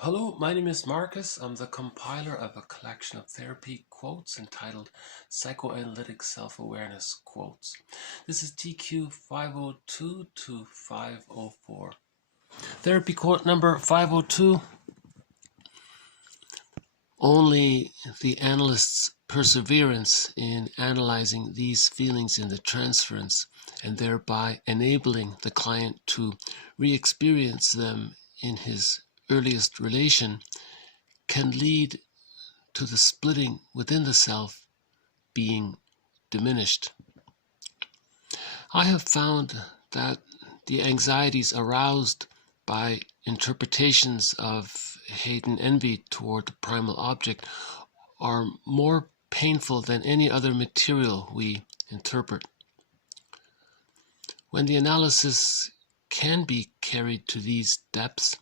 Hello, my name is Marcus. I'm the compiler of a collection of therapy quotes entitled Psychoanalytic Self-Awareness Quotes. This is TQ 502 to 504. Therapy quote number 502. Only the analyst's perseverance in analyzing these feelings in the transference and thereby enabling the client to re-experience them in his earliest relation can lead to the splitting within the self being diminished. I have found that the anxieties aroused by interpretations of hate and envy toward the primal object are more painful than any other material we interpret. When the analysis can be carried to these depths,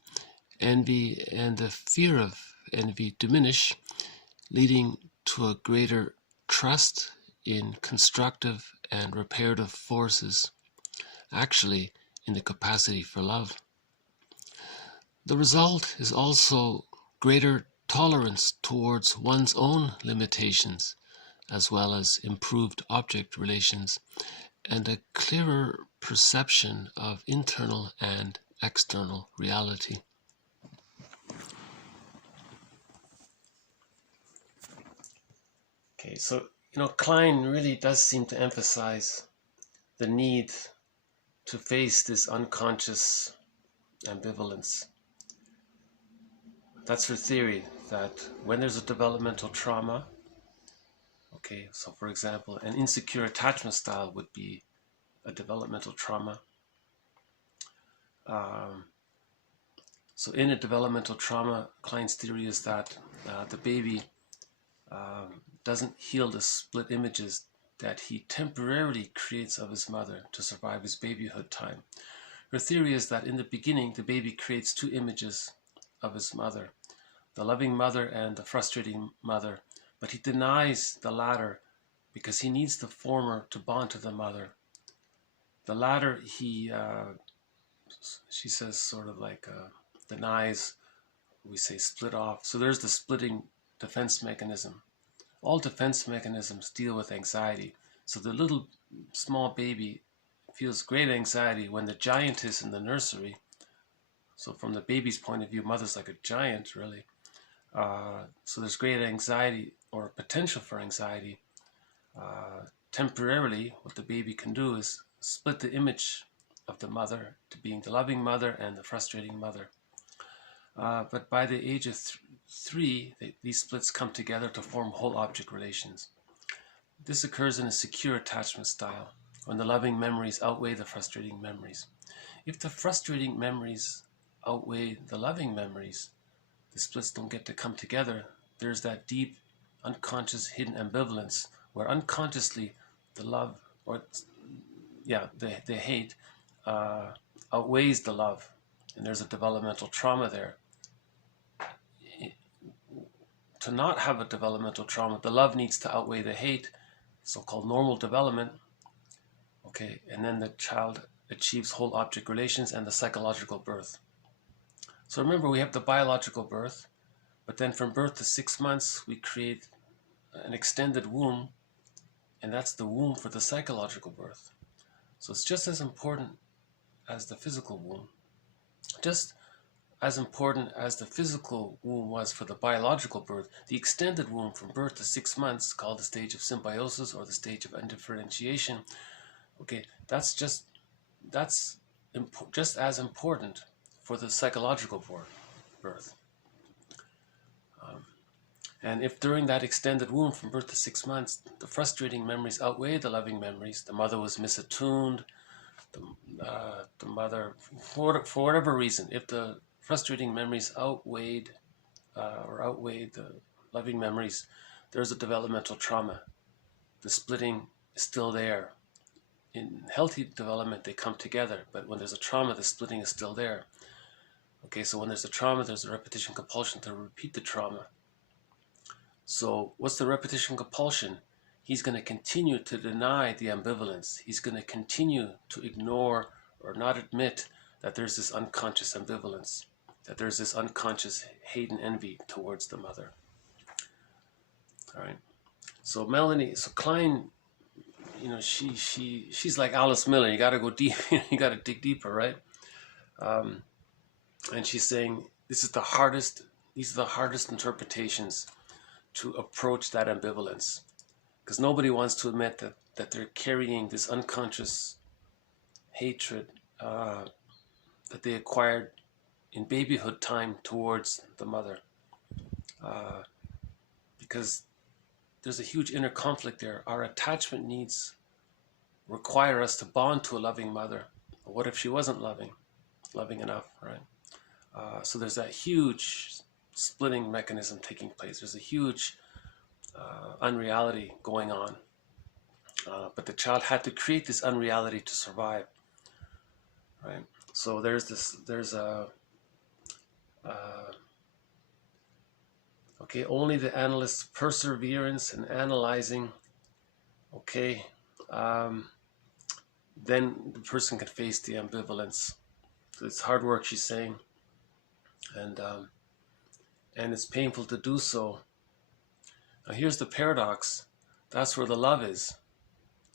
envy and the fear of envy diminish, leading to a greater trust in constructive and reparative forces, actually in the capacity for love. The result is also greater tolerance towards one's own limitations, as well as improved object relations, and a clearer perception of internal and external reality. Okay, so Klein really does seem to emphasize the need to face this unconscious ambivalence. That's her theory, that when there's a developmental trauma, okay, so for example, an insecure attachment style would be a developmental trauma. So in a developmental trauma, Klein's theory is that the baby doesn't heal the split images that he temporarily creates of his mother to survive his babyhood time. Her theory is that in the beginning, the baby creates two images of his mother, the loving mother and the frustrating mother, but he denies the latter because he needs the former to bond to the mother. The latter, she says, sort of like denies, we say split off. So there's the splitting defense mechanism. All defense mechanisms deal with anxiety. So the little small baby feels great anxiety when the giant is in the nursery. So from the baby's point of view, mother's like a giant, really. So there's great anxiety or potential for anxiety. Temporarily, what the baby can do is split the image of the mother to being the loving mother and the frustrating mother. But by the age of 3, these splits come together to form whole object relations. This occurs in a secure attachment style, when the loving memories outweigh the frustrating memories. If the frustrating memories outweigh the loving memories, the splits don't get to come together. There's that deep, unconscious, hidden ambivalence where unconsciously the love, or the hate outweighs the love, and there's a developmental trauma there. To not have a developmental trauma, the love needs to outweigh the hate, so-called normal development. Okay, and then the child achieves whole object relations and the psychological birth. So remember, we have the biological birth, but then from birth to 6 months, we create an extended womb, and that's the womb for the psychological birth. So it's just as important as the physical womb. Just as important as the physical womb was for the biological birth, the extended womb from birth to 6 months, called the stage of symbiosis or the stage of undifferentiation, okay, that's just as important for the psychological birth. And if during that extended womb from birth to 6 months, the frustrating memories outweigh the loving memories, the mother was misattuned, the mother, for whatever reason, if the frustrating memories outweighed the loving memories, there's a developmental trauma. The splitting is still there. In healthy development, they come together, but when there's a trauma, the splitting is still there. Okay, so when there's a trauma, there's a repetition compulsion to repeat the trauma. So what's the repetition compulsion? He's going to continue to deny the ambivalence. He's going to continue to ignore or not admit that there's this unconscious ambivalence. that there's this unconscious hate and envy towards the mother. All right. So Klein, she's like Alice Miller. You got to go deep. You got to dig deeper, right? And she's saying these are the hardest interpretations to approach that ambivalence, because nobody wants to admit that they're carrying this unconscious hatred that they acquired in babyhood time towards the mother, because there's a huge inner conflict there. Our attachment needs require us to bond to a loving mother. What if she wasn't loving enough, right? So there's that huge splitting mechanism taking place. There's a huge unreality going on. But the child had to create this unreality to survive, right? So okay, only the analyst's perseverance in analyzing, okay, then the person can face the ambivalence. So it's hard work, she's saying, and it's painful to do so. Now here's the paradox. That's where the love is.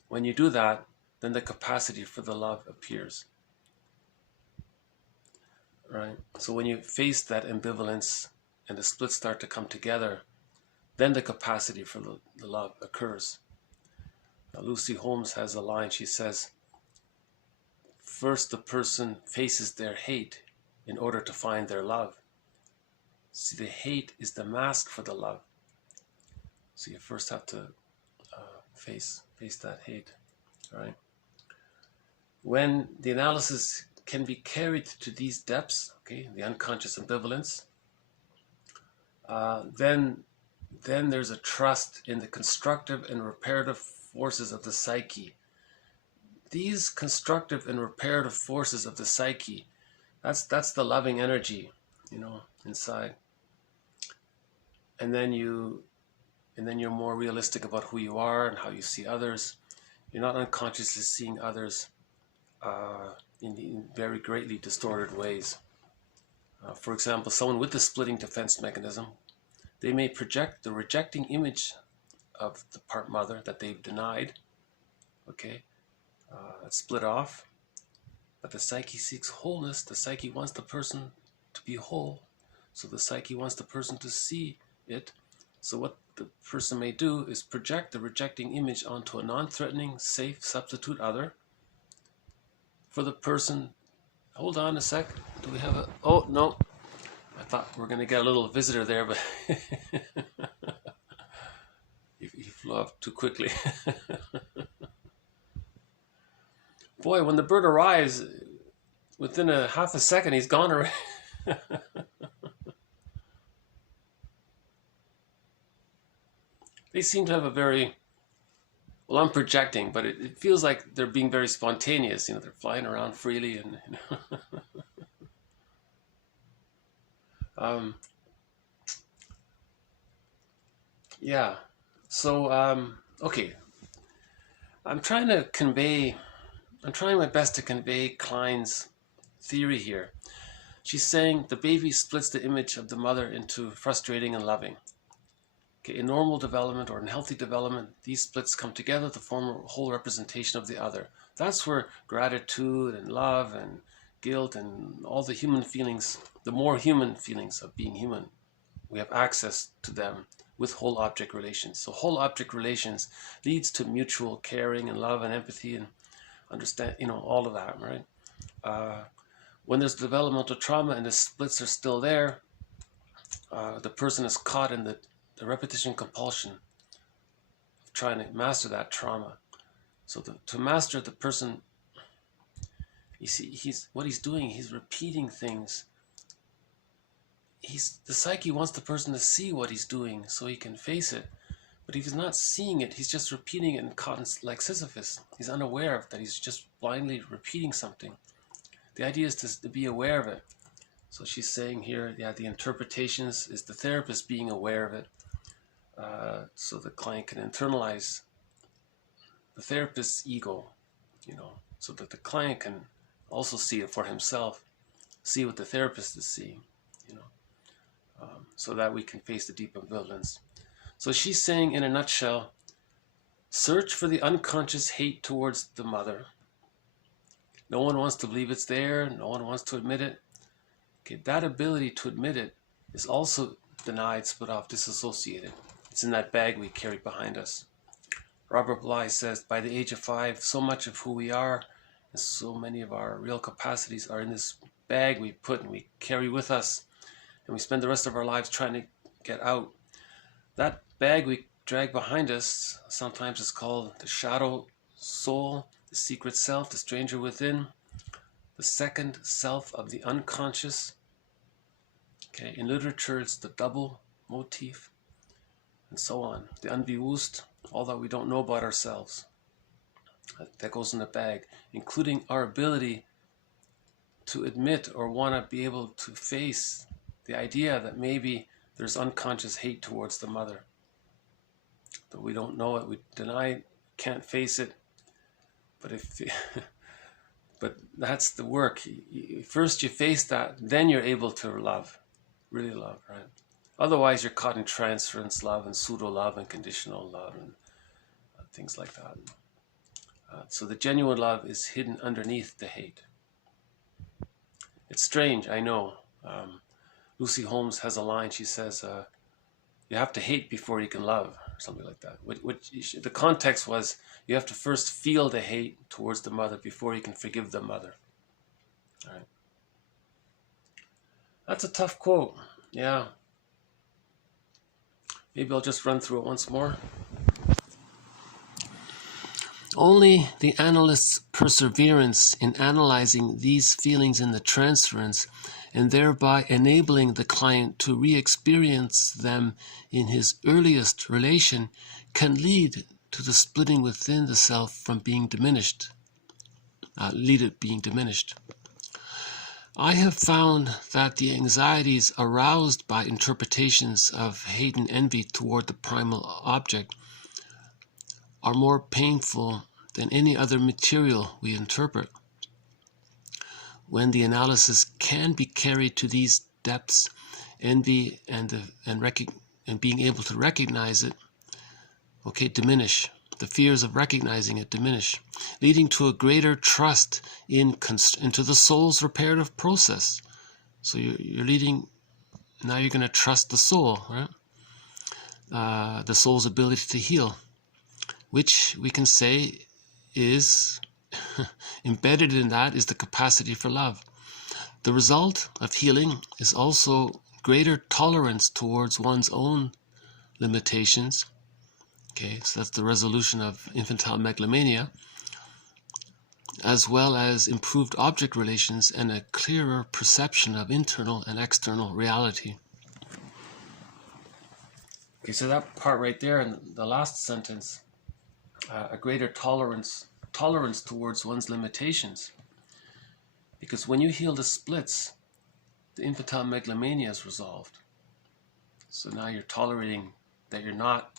When you do that, then the capacity for the love appears. Right? So when you face that ambivalence and the splits start to come together, then the capacity for the love occurs. Now, Lucy Holmes has a line. She says, first the person faces their hate in order to find their love. See, the hate is the mask for the love. So you first have to face that hate, right? When the analysis can be carried to these depths, okay, the unconscious ambivalence, then there's a trust in the constructive and reparative forces of the psyche. These constructive and reparative forces of the psyche, that's the loving energy, inside. And then you're more realistic about who you are and how you see others. You're not unconsciously seeing others in very greatly distorted ways. For example, someone with the splitting defense mechanism, they may project the rejecting image of the part mother that they've denied, okay, split off. But the psyche seeks wholeness. The psyche wants the person to be whole. So the psyche wants the person to see it. So what the person may do is project the rejecting image onto a non-threatening, safe substitute other for the person. Hold on a sec. Do we have a... Oh, no. I thought we were going to get a little visitor there, but he flew off too quickly. Boy, when the bird arrives, within a half a second, he's gone already. They seem to have a very... Well, I'm projecting, but it feels like they're being very spontaneous. They're flying around freely and... Yeah. So, okay. I'm trying my best to convey Klein's theory here. She's saying the baby splits the image of the mother into frustrating and loving. Okay, in normal development or in healthy development, these splits come together to form a whole representation of the other. That's where gratitude and love and guilt and all the human feelings, the more human feelings of being human, we have access to them with whole object relations. So whole object relations leads to mutual caring and love and empathy and understand, all of that, right? When there's developmental trauma and the splits are still there, the person is caught in the repetition compulsion of trying to master that trauma. So to master the person, you see, what he's doing, he's repeating things. The psyche wants the person to see what he's doing so he can face it. But if he's not seeing it, he's just repeating it and caught like Sisyphus. He's unaware of that. He's just blindly repeating something. The idea is to be aware of it. So she's saying here, yeah, the interpretations is the therapist being aware of it. So the client can internalize the therapist's ego, so that the client can also see it for himself, see what the therapist is seeing. so that we can face the deep ambivalence. So she's saying, in a nutshell, search for the unconscious hate towards the mother. No one wants to believe it's there. No one wants to admit it. Okay, that ability to admit it is also denied, split off, disassociated. It's in that bag we carry behind us. Robert Bly says, by the age of 5, so much of who we are and so many of our real capacities are in this bag we put and we carry with us, and we spend the rest of our lives trying to get out. That bag we drag behind us sometimes is called the shadow soul, the secret self, the stranger within, the second self of the unconscious. Okay, in literature it's the double motif, and so on. The unbewusst, all that we don't know about ourselves. That goes in the bag, including our ability to admit or want to be able to face the idea that maybe there's unconscious hate towards the mother. But we don't know it, we deny it, can't face it. But that's the work. First you face that, then you're able to love, really love, right? Otherwise you're caught in transference love and pseudo-love and conditional love and things like that. So the genuine love is hidden underneath the hate. It's strange, I know. Lucy Holmes has a line, she says, you have to hate before you can love, or something like that. The context was, you have to first feel the hate towards the mother before you can forgive the mother. All right. That's a tough quote, yeah. Maybe I'll just run through it once more. Only the analyst's perseverance in analyzing these feelings in the transference and thereby enabling the client to re-experience them in his earliest relation can lead to the splitting within the self from being diminished, lead it being diminished. I have found that the anxieties aroused by interpretations of hate and envy toward the primal object are more painful than any other material we interpret. When the analysis can be carried to these depths, envy and being able to recognize it, okay, diminish. The fears of recognizing it diminish, leading to a greater trust into the soul's reparative process. So you're leading, now you're going to trust the soul, right? The soul's ability to heal, which we can say is embedded in that is the capacity for love. The result of healing is also greater tolerance towards one's own limitations. Okay, so that's the resolution of infantile megalomania, as well as improved object relations and a clearer perception of internal and external reality. Okay, so that part right there in the last sentence, a greater tolerance towards one's limitations. Because when you heal the splits, the infantile megalomania is resolved. So now you're tolerating that you're not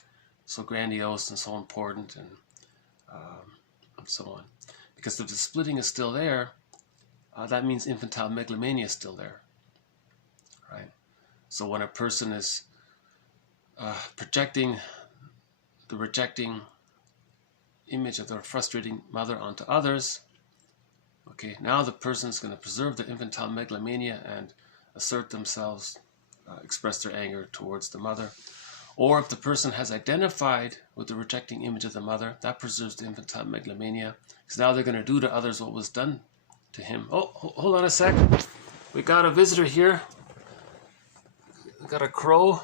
so grandiose and so important and so on. Because if the splitting is still there, that means infantile megalomania is still there, right? So when a person is projecting the rejecting image of their frustrating mother onto others, okay, now the person is going to preserve the infantile megalomania and assert themselves, express their anger towards the mother. Or if the person has identified with the rejecting image of the mother, that preserves the infantile megalomania, because now they're going to do to others what was done to him. Oh, hold on a sec. We got a visitor here. We got a crow.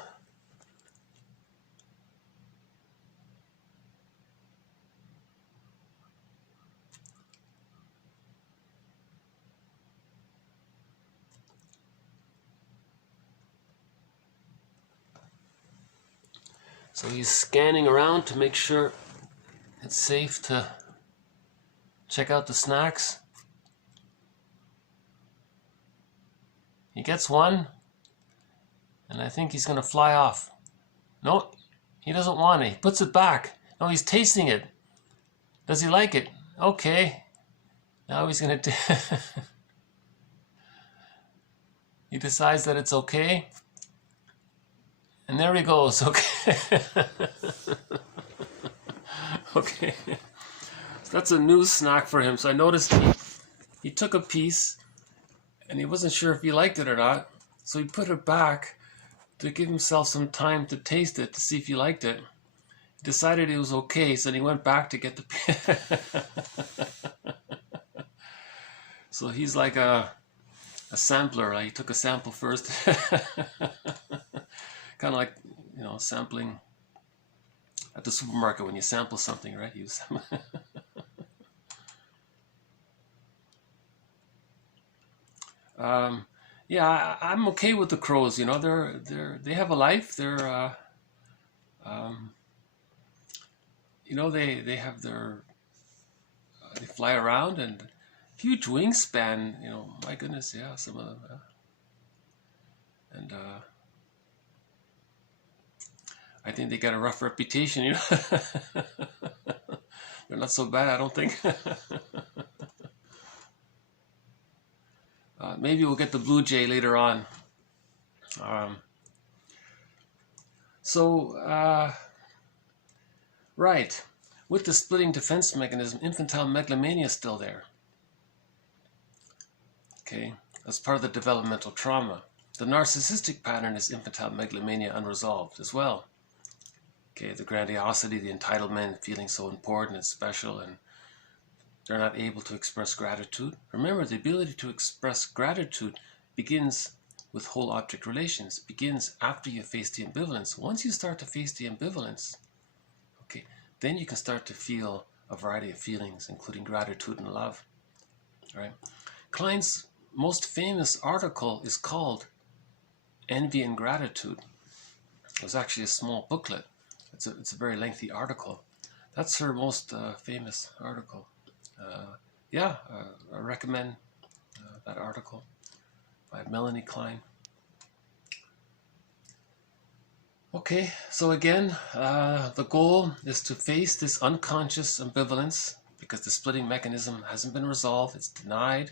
So he's scanning around to make sure it's safe to check out the snacks. He gets one, and I think he's going to fly off. No, he doesn't want it. He puts it back. No, he's tasting it. Does he like it? Okay. Now he's going to... He decides that it's okay, and there he goes. Okay. Okay. So that's a new snack for him. So I noticed he took a piece and he wasn't sure if he liked it or not. So he put it back to give himself some time to taste it to see if he liked it. He decided it was okay, so then he went back to get the piece. So he's like a sampler. Right? He took a sample first. Kind of like, you know, sampling at the supermarket when you sample something, right? Yeah, I'm okay with the crows. You know, they have a life. You know, they have they fly around and huge wingspan. You know, my goodness, yeah, some of them. And I think they got a rough reputation. You know, they're not so bad, I don't think. Maybe we'll get the blue jay later on. Right, with the splitting defense mechanism, infantile megalomania is still there. Okay, as part of the developmental trauma. The narcissistic pattern is infantile megalomania unresolved as well. Okay, the grandiosity, the entitlement, feeling so important and special, and they're not able to express gratitude. Remember, the ability to express gratitude begins with whole object relations. It begins after you face the ambivalence. Once you start to face the ambivalence, okay, then you can start to feel a variety of feelings, including gratitude and love. All right? Klein's most famous article is called Envy and Gratitude. It was actually a small booklet. It's a very lengthy article. That's her most famous article. I recommend that article by Melanie Klein. Okay, so again, the goal is to face this unconscious ambivalence because the splitting mechanism hasn't been resolved, it's denied.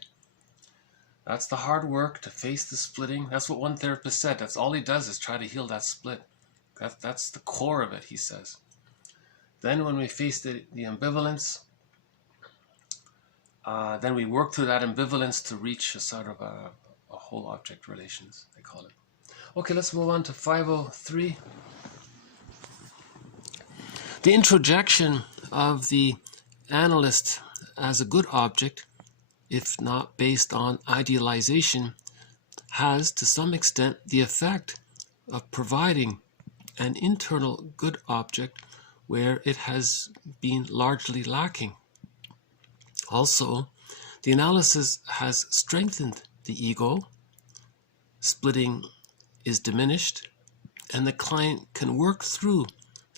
That's the hard work, to face the splitting. That's what one therapist said. That's all he does is try to heal that split. That's the core of it, he says. Then when we face the ambivalence, then we work through that ambivalence to reach a sort of a whole object relations, they call it. Okay, let's move on to 503. The introjection of the analyst as a good object, if not based on idealization, has to some extent the effect of providing an internal good object where it has been largely lacking. Also, the analysis has strengthened the ego, splitting is diminished, and the client can work through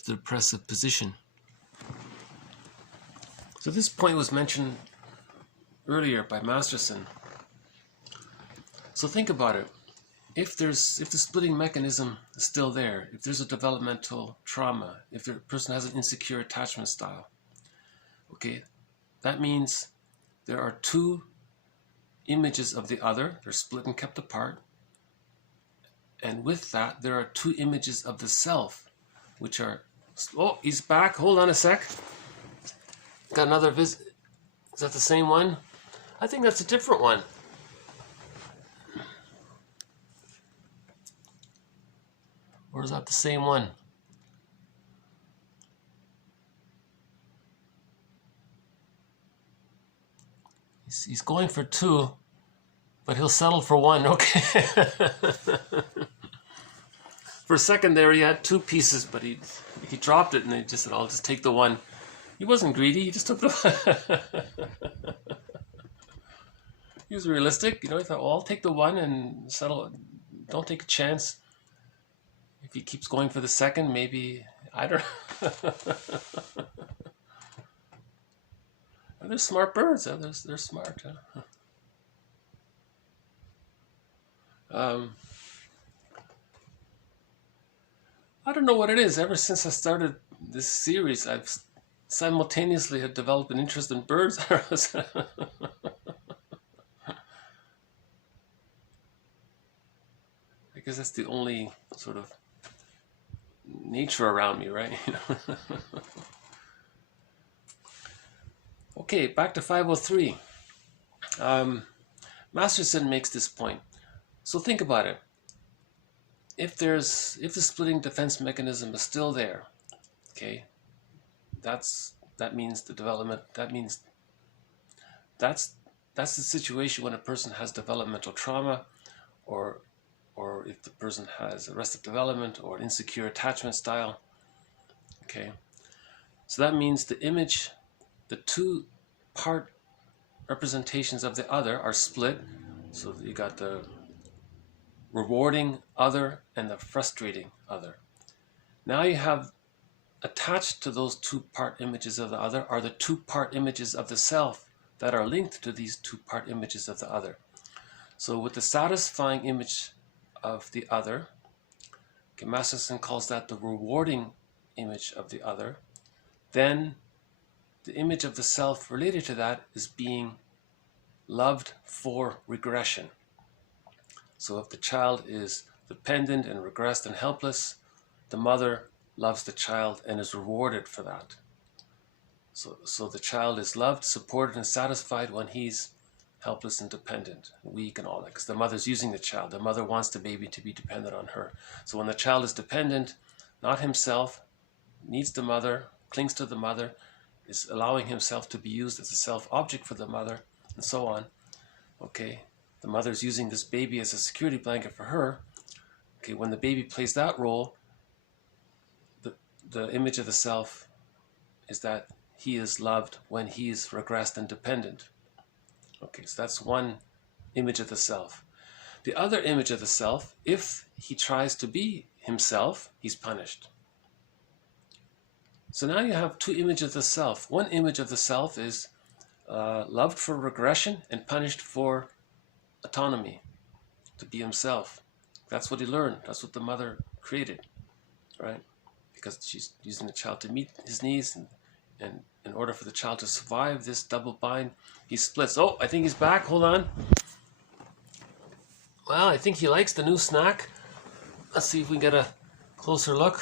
the depressive position. So this point was mentioned earlier by Masterson. So think about it. If the splitting mechanism is still there, if there's a developmental trauma, if the person has an insecure attachment style, okay, that means there are two images of the other. They're split and kept apart. And with that, there are two images of the self, which are... Oh, he's back. Hold on a sec. Got another visit. Is that the same one? I think that's a different one. Or is that the same one? He's going for two, but he'll settle for one. Okay. For a second there, he had two pieces, but he dropped it, and he just said, "I'll just take the one." He wasn't greedy. He just took the one. He was realistic. You know, he thought, "Well, I'll take the one and settle. Don't take a chance. If he keeps going for the second, maybe I don't know." They're smart birds. Huh? They're smart. Huh? I don't know what it is. Ever since I started this series, I've simultaneously had developed an interest in birds. guess that's the only sort of nature around me, right? Okay, back to 503. Masterson makes this point. So think about it. If the splitting defense mechanism is still there, okay, that means the development. That's the situation when a person has developmental trauma, or if the person has arrested development or an insecure attachment style. Okay, so that means the two-part representations of the other are split. So you got the rewarding other and the frustrating other. Now you have attached to those two-part images of the other are the two-part images of the self that are linked to these two-part images of the other. So with the satisfying image of the other, okay, Masterson calls that the rewarding image of the other, then the image of the self related to that is being loved for regression. So if the child is dependent and regressed and helpless, the mother loves the child and is rewarded for that. So the child is loved, supported, and satisfied when he's helpless and dependent, weak and all that, because the mother's using the child. The mother wants the baby to be dependent on her. So when the child is dependent, not himself, needs the mother, clings to the mother, is allowing himself to be used as a self-object for the mother, and so on. Okay, the mother's using this baby as a security blanket for her. Okay, when the baby plays that role, the image of the self is that he is loved when he is regressed and dependent. Okay, so that's one image of the self. The other image of the self, if he tries to be himself, he's punished. So now you have two images of the self. One image of the self is loved for regression and punished for autonomy, to be himself. That's what he learned. That's what the mother created, right? Because she's using the child to meet his needs, and in order for the child to survive this double bind, he splits. Oh, I think he's back. Hold on. Well, I think he likes the new snack. Let's see if we can get a closer look.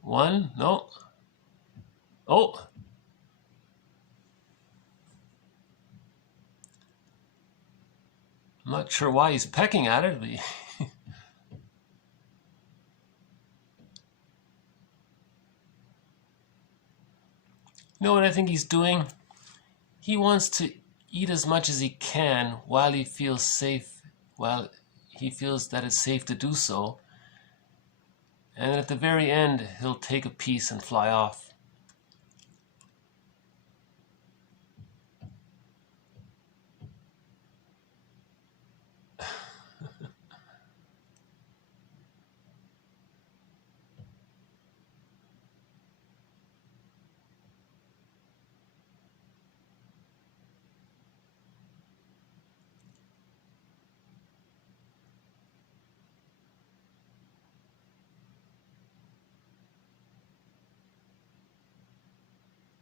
One, no. Oh. I'm not sure why he's pecking at it, but you know what I think he's doing? He wants to eat as much as he can while he feels safe, while he feels that it's safe to do so. And at the very end, he'll take a piece and fly off.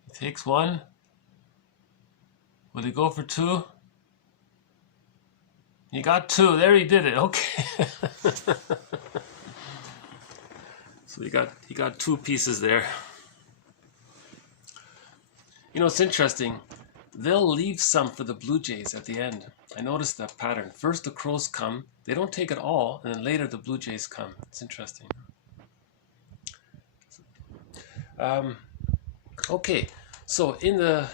He takes one. Will he go for two? He got two. There, he did it. Okay. So he got two pieces there. You know, it's interesting. They'll leave some for the blue jays at the end. I noticed that pattern. First the crows come. They don't take it all, and then later the blue jays come. It's interesting. Okay. So the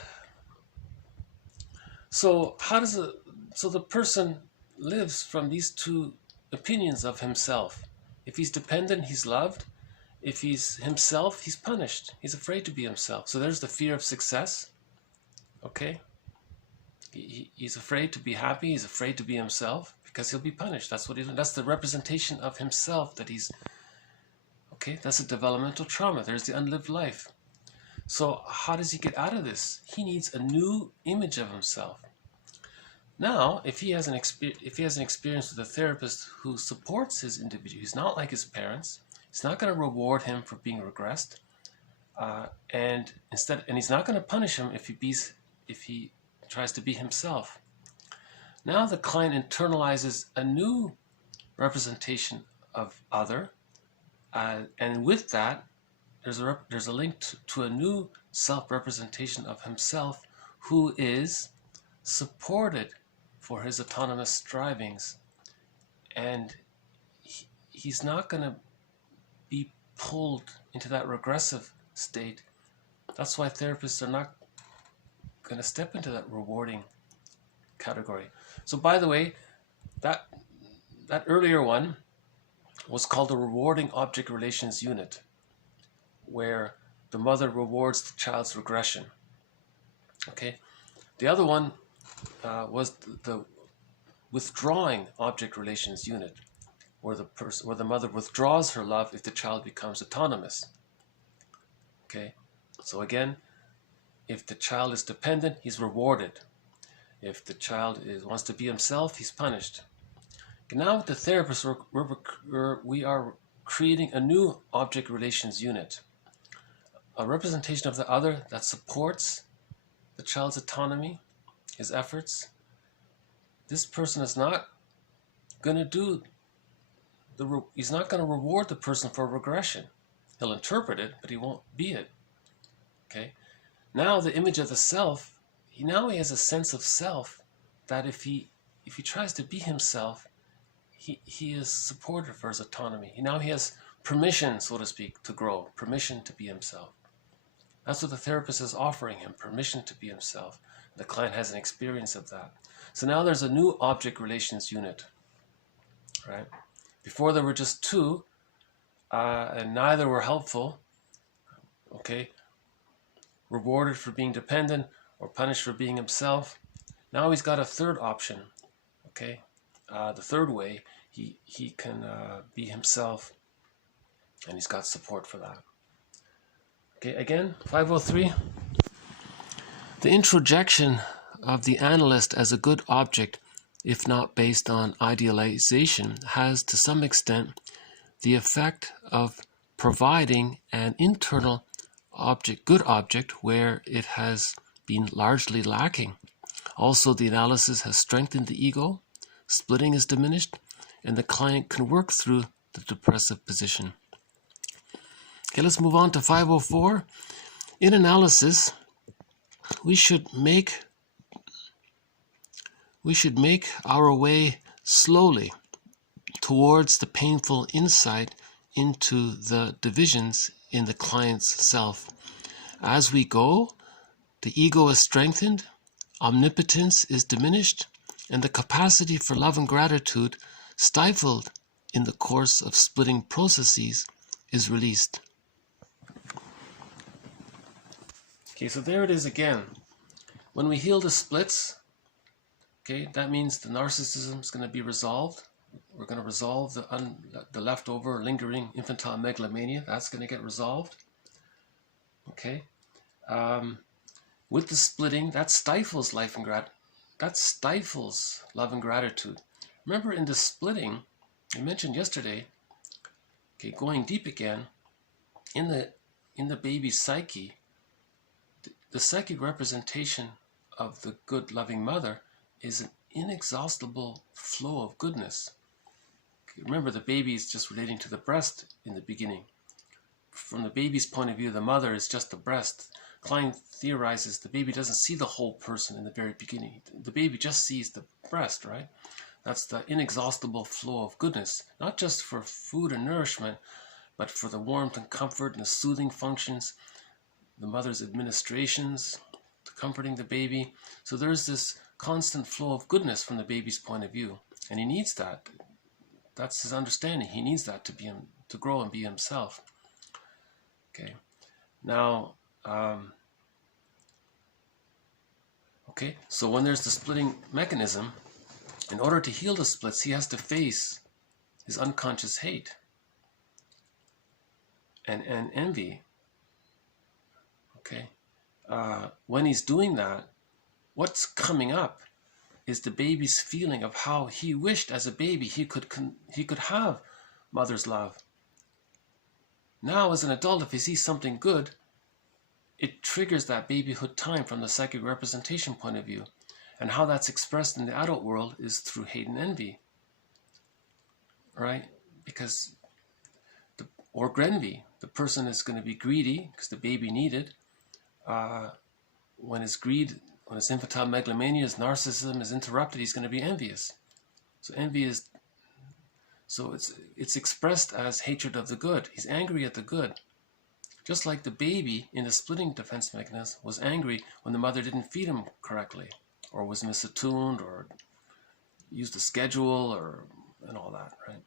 person lives from these two opinions of himself. If he's dependent, he's loved. If he's himself, he's punished. He's afraid to be himself. So there's the fear of success. Okay? He's afraid to be happy. He's afraid to be himself because he'll be punished. That's the representation of himself that he's... Okay? That's a developmental trauma. There's the unlived life. So how does he get out of this? He needs a new image of himself. Now, if he has an experience with a therapist who supports his individual, he's not like his parents, He's not going to reward him for being regressed, and he's not going to punish him if he tries to be himself. Now the client internalizes a new representation of other, and with that, there's a link to a new self-representation of himself, who is supported for his autonomous strivings, and he's not going to be pulled into that regressive state. That's why therapists are not going to step into that rewarding category. So by the way, that earlier one was called the rewarding object relations unit, where the mother rewards the child's regression. Okay, the other one was the withdrawing object relations unit, where the mother withdraws her love if the child becomes autonomous. Okay, so again, if the child is dependent, he's rewarded. If the child wants to be himself, he's punished. Okay, now with the therapist, we are creating a new object relations unit, a representation of the other that supports the child's autonomy, his efforts. This person is not going to he's not going to reward the person for regression. He'll interpret it, but he won't be it. Okay. Now the image of the self, he has a sense of self that if he tries to be himself, he is supported for his autonomy. Now he has permission, so to speak, to grow, permission to be himself. That's what the therapist is offering him, permission to be himself. The client has an experience of that. So now there's a new object relations unit, right? Before there were just two, and neither were helpful. Okay, rewarded for being dependent or punished for being himself. Now he's got a third option. Okay, the third way he can be himself, and he's got support for that. Okay, again, 503. The introjection of the analyst as a good object, if not based on idealization, has to some extent the effect of providing an internal good object where it has been largely lacking. Also, the analysis has strengthened the ego, splitting is diminished, and the client can work through the depressive position. Okay, let's move on to 504. In analysis, we should make our way slowly towards the painful insight into the divisions in the client's self. As we go, the ego is strengthened, omnipotence is diminished, and the capacity for love and gratitude, stifled in the course of splitting processes, is released. Okay, so there it is again. When we heal the splits, okay, that means the narcissism is going to be resolved. We're going to resolve the leftover lingering infantile megalomania. That's going to get resolved. Okay. With the splitting, that stifles love and gratitude. Remember, in the splitting, I mentioned yesterday, okay, going deep again, in the baby's psyche, the psychic representation of the good, loving mother is an inexhaustible flow of goodness. Remember, the baby is just relating to the breast in the beginning. From the baby's point of view, the mother is just the breast. Klein theorizes the baby doesn't see the whole person in the very beginning. The baby just sees the breast, right? That's the inexhaustible flow of goodness, not just for food and nourishment, but for the warmth and comfort and the soothing functions, the mother's administrations, comforting the baby. So there's this constant flow of goodness from the baby's point of view, and he needs that. That's his understanding. He needs that to grow and be himself. Okay. Now, okay. So when there's the splitting mechanism, in order to heal the splits, he has to face his unconscious hate and envy. Okay. When he's doing that, what's coming up is the baby's feeling of how he wished as a baby he could have mother's love. Now, as an adult, if he sees something good, it triggers that babyhood time from the psychic representation point of view. And how that's expressed in the adult world is through hate and envy, right? Because, or grenvy, the person is going to be greedy because the baby needed. When his greed, when his infantile megalomania, his narcissism is interrupted, he's going to be envious. So envy is, so it's expressed as hatred of the good. He's angry at the good. Just like the baby in the splitting defense mechanism was angry when the mother didn't feed him correctly, or was misattuned, or used a schedule, or and all that, right?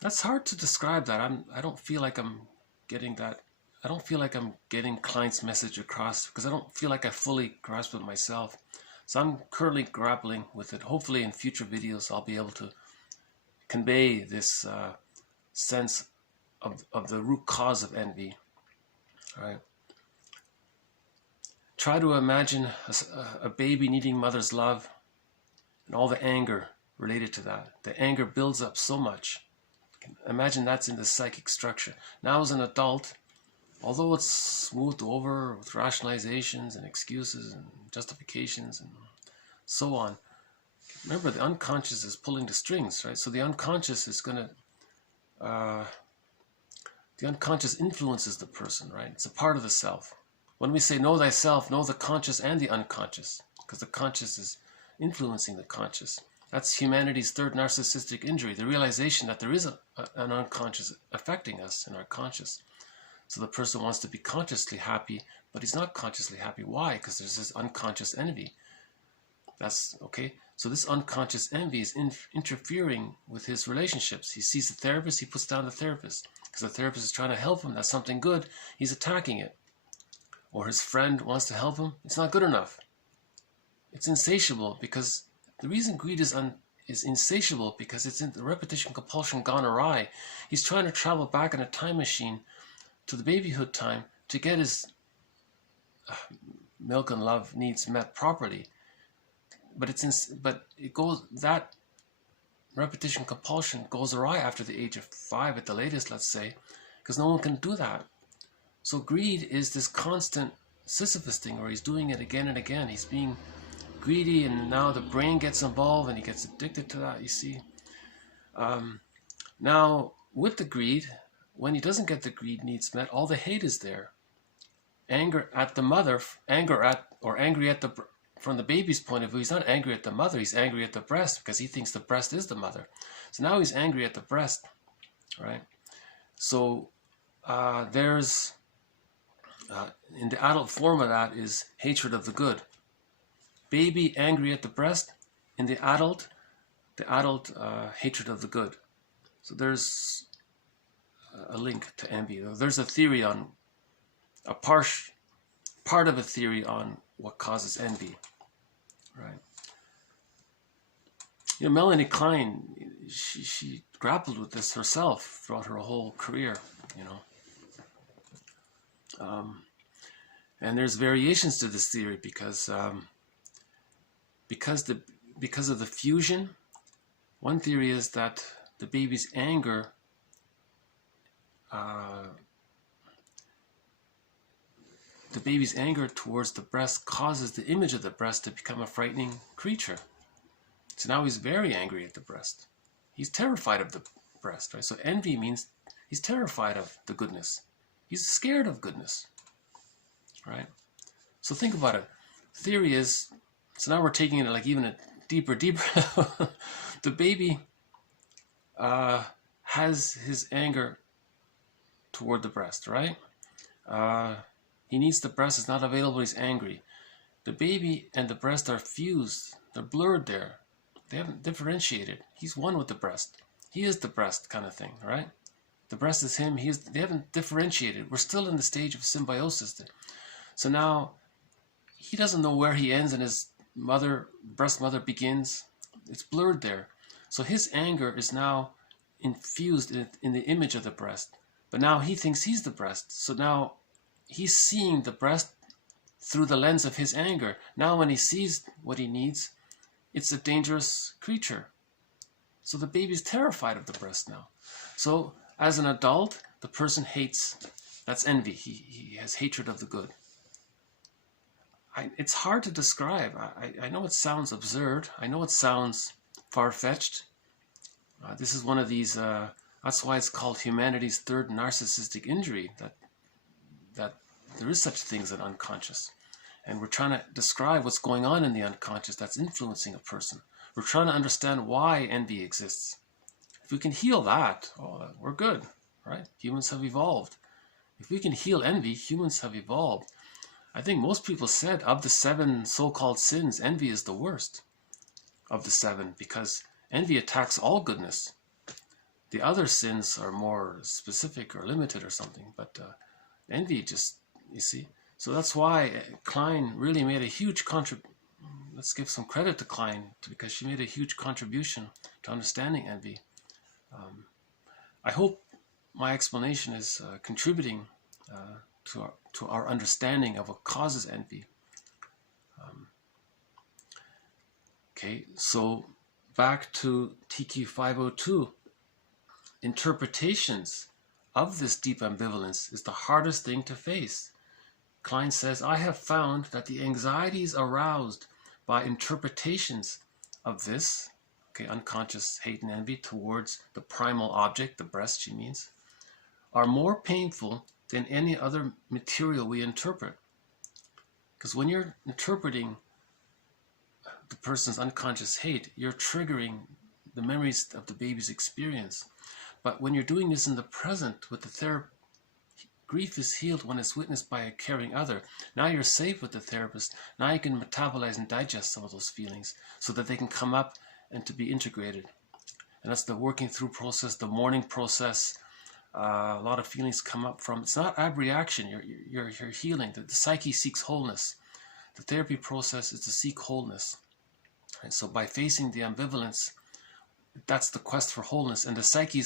That's hard to describe that. I don't feel like I'm getting that. I don't feel like I'm getting Klein's message across because I don't feel like I fully grasp it myself. So I'm currently grappling with it. Hopefully in future videos I'll be able to convey this sense of the root cause of envy. All right. Try to imagine a baby needing mother's love and all the anger related to that. The anger builds up so much. Imagine that's in the psychic structure. Now as an adult, although it's smoothed over with rationalizations and excuses and justifications and so on, remember the unconscious is pulling the strings, right? So the unconscious is going to, the unconscious influences the person, right? It's a part of the self. When we say know thyself, know the conscious and the unconscious, because the conscious is influencing the conscious. That's humanity's third narcissistic injury, the realization that there is an unconscious affecting us in our conscious. So the person wants to be consciously happy, but he's not consciously happy. Why? Because there's this unconscious envy. That's okay. So this unconscious envy is interfering with his relationships. He sees the therapist, he puts down the therapist. Because the therapist is trying to help him, that's something good, he's attacking it. Or his friend wants to help him, it's not good enough. It's insatiable because the reason greed is insatiable because it's in the repetition compulsion gone awry. He's trying to travel back in a time machine to the babyhood time to get his milk and love needs met properly. But that repetition compulsion goes awry after the age of 5 at the latest, let's say, because no one can do that. So greed is this constant Sisyphus thing where he's doing it again and again. He's being greedy, and now the brain gets involved and he gets addicted to that, you see. Now, with the greed, when he doesn't get the greed needs met, all the hate is there. Anger at the mother, from the baby's point of view, he's not angry at the mother, he's angry at the breast because he thinks the breast is the mother. So now he's angry at the breast, right? So there's, in the adult form of that is hatred of the good. Baby angry at the breast, in the adult hatred of the good. So there's a link to envy. There's a theory on, a part of a theory on what causes envy, right? You know, Melanie Klein, she grappled with this herself throughout her whole career, you know. And there's variations to this theory because of the fusion. One theory is that the baby's anger towards the breast causes the image of the breast to become a frightening creature. So now he's very angry at the breast. He's terrified of the breast, right? So envy means he's terrified of the goodness. He's scared of goodness, right? So think about it. Theory is, so now we're taking it like even a deeper. The baby has his anger toward the breast, right? He needs the breast, it's not available, he's angry. The baby and the breast are fused, they're blurred there. They haven't differentiated. He's one with the breast. He is the breast kind of thing, right? The breast is him, they haven't differentiated. We're still in the stage of symbiosis. So now, he doesn't know where he ends and his breast mother begins. It's blurred there. So his anger is now infused in the image of the breast. But now he thinks he's the breast. So now he's seeing the breast through the lens of his anger. Now when he sees what he needs, it's a dangerous creature. So the baby's terrified of the breast now. So as an adult, the person hates, that's envy. He has hatred of the good. It's hard to describe. I know it sounds absurd. I know it sounds far-fetched. This is one of these, that's why it's called humanity's third narcissistic injury, that there is such thing as an unconscious. And we're trying to describe what's going on in the unconscious that's influencing a person. We're trying to understand why envy exists. If we can heal that, oh, we're good, right? Humans have evolved. If we can heal envy, humans have evolved. I think most people said of the 7 so-called sins, envy is the worst of the 7 because envy attacks all goodness. The other sins are more specific or limited or something, but envy just, you see. So that's why Klein really made a huge contribution. Let's give some credit to Klein because she made a huge contribution to understanding envy. I hope my explanation is contributing to our understanding of what causes envy. Okay, so back to TQ 502. Interpretations of this deep ambivalence is the hardest thing to face. Klein says, I have found that the anxieties aroused by interpretations of this, okay, unconscious hate and envy towards the primal object, the breast she means, are more painful than any other material we interpret. Because when you're interpreting the person's unconscious hate, you're triggering the memories of the baby's experience. But when you're doing this in the present with the therapist, grief is healed when it's witnessed by a caring other. Now you're safe with the therapist. Now you can metabolize and digest some of those feelings so that they can come up and to be integrated. And that's the working through process, the mourning process. A lot of feelings come up from, it's not abreaction, you're healing. The psyche seeks wholeness. The therapy process is to seek wholeness. And so by facing the ambivalence, that's the quest for wholeness. And the psyche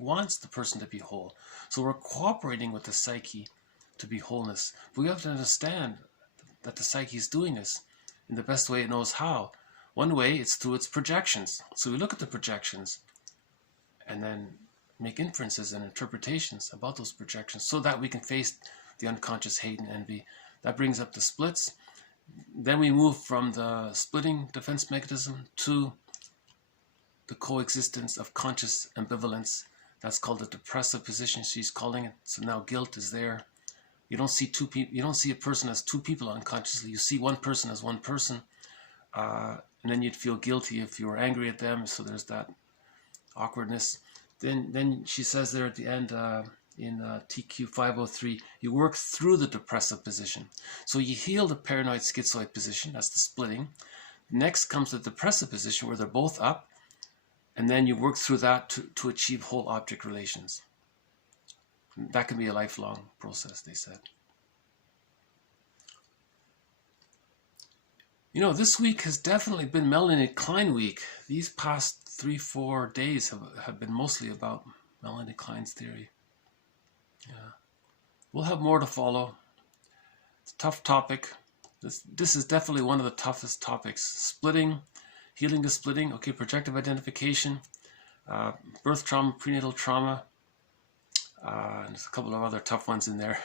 wants the person to be whole. So we're cooperating with the psyche to be wholeness. But we have to understand that the psyche is doing this in the best way it knows how. One way, it's through its projections. So we look at the projections and then make inferences and interpretations about those projections so that we can face the unconscious hate and envy. That brings up the splits. Then we move from the splitting defense mechanism to the coexistence of conscious ambivalence. That's called the depressive position, she's calling it. So now guilt is there. You don't see two people. You don't see a person as two people unconsciously. You see one person as one person, and then you'd feel guilty if you were angry at them. So there's that awkwardness. Then she says there at the end in TQ 503, you work through the depressive position. So you heal the paranoid schizoid position. That's the splitting. Next comes the depressive position where they're both up. And then you work through that to achieve whole object relations. That can be a lifelong process, they said. You know, this week has definitely been Melanie Klein week. These past 3-4 days have been mostly about Melanie Klein's theory. Yeah. We'll have more to follow. It's a tough topic. This is definitely one of the toughest topics. Splitting. Healing the splitting, okay, projective identification, birth trauma, prenatal trauma, and there's a couple of other tough ones in there.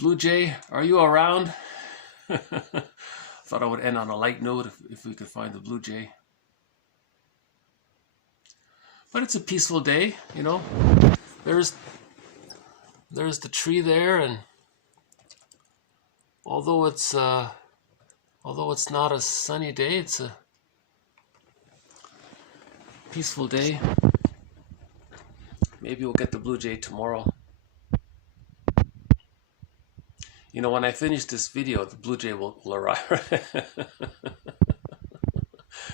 Blue Jay, are you around? Thought I would end on a light note if we could find the Blue Jay. But it's a peaceful day, you know. There's the tree there, and although it's not a sunny day, it's a peaceful day. Maybe we'll get the Blue Jay tomorrow. You know, when I finish this video, the Blue Jay will arrive.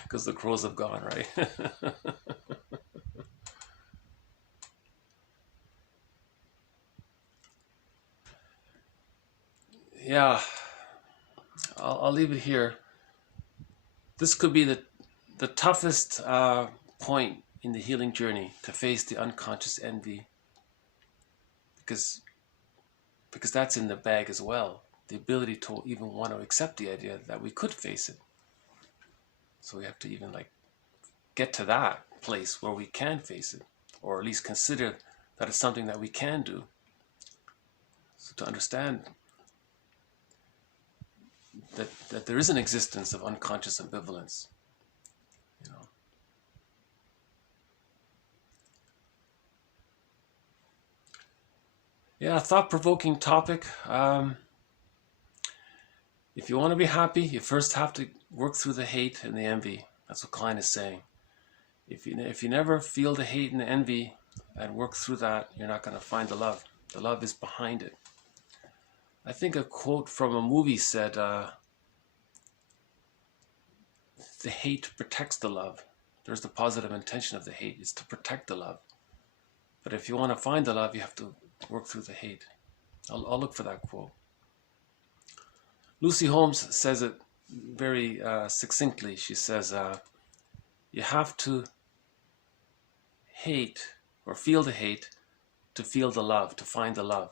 Because the crows have gone, right? Yeah, I'll leave it here. This could be the toughest point in the healing journey, to face the unconscious envy, because that's in the bag as well. the ability to even want to accept the idea that we could face it. So we have to even like get to that place where we can face it, or at least consider that it's something that we can do. So to understand that there is an existence of unconscious ambivalence, you know. Yeah, thought-provoking topic. If you want to be happy, you first have to work through the hate and the envy. That's what Klein is saying. If you never feel the hate and the envy and work through that, you're not going to find the love. The love is behind it. I think a quote from a movie said, the hate protects the love. There's the positive intention of the hate, is to protect the love. But if you want to find the love, you have to work through the hate. I'll look for that quote. Lucy Holmes says it very succinctly. She says, you have to hate or feel the hate to feel the love, to find the love.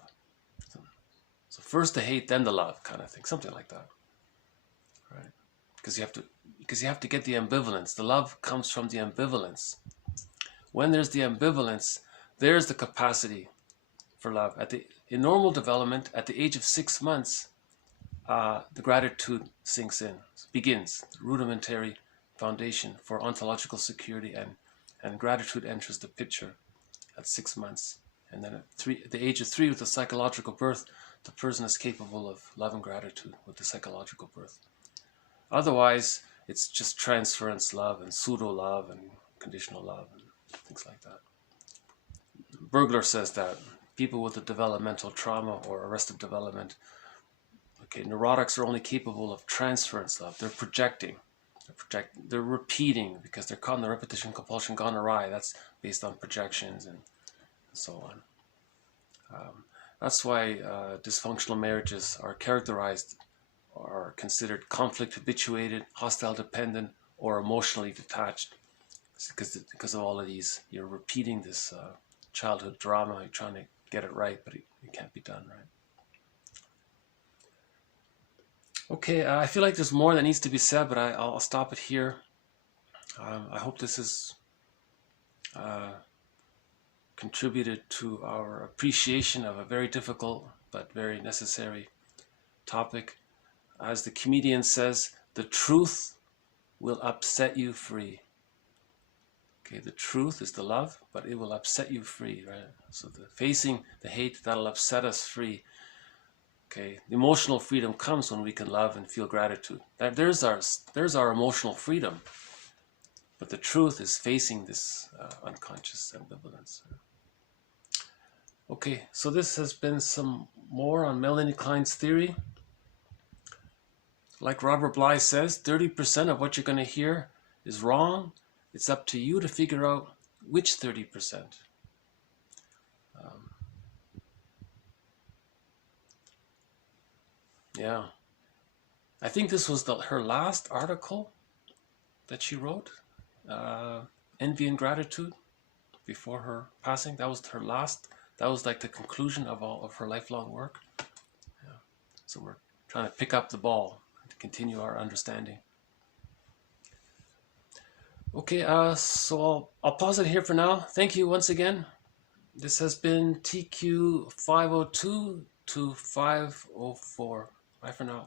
So first the hate, then the love, kind of thing, something like that, right? Because you have to get the ambivalence. The love comes from the ambivalence. When there's the ambivalence, there's the capacity for love. In normal development, at the age of 6 months, the gratitude sinks in, begins, the rudimentary foundation for ontological security, and gratitude enters the picture at 6 months. And then at the age of 3, with the psychological birth, the person is capable of love and gratitude with the psychological birth. Otherwise, it's just transference love and pseudo-love and conditional love and things like that. Bergler says that people with a developmental trauma or arrested development, neurotics are only capable of transference love. They're projecting. They're repeating because they're caught in the repetition compulsion gone awry. That's based on projections and so on. That's why dysfunctional marriages are characterized or considered conflict habituated, hostile dependent, or emotionally detached. It's because of all of these. You're repeating this childhood drama. You're trying to get it right, but it can't be done right. Okay, I feel like there's more that needs to be said, but I'll stop it here. I hope this has contributed to our appreciation of a very difficult but very necessary topic. As the comedian says, the truth will upset you free. Okay, the truth is the love, but it will upset you free, right? So facing the hate, that'll upset us free. Okay, the emotional freedom comes when we can love and feel gratitude. There's our emotional freedom. But the truth is facing this unconscious ambivalence. Okay, so this has been some more on Melanie Klein's theory. Like Robert Bly says, 30% of what you're going to hear is wrong. It's up to you to figure out which 30%. Yeah, I think this was her last article that she wrote, Envy and Gratitude, before her passing. That was her last, that was like the conclusion of all of her lifelong work. Yeah. So we're trying to pick up the ball to continue our understanding. Okay, so I'll pause it here for now. Thank you once again. This has been TQ 502 to 504. Bye for now.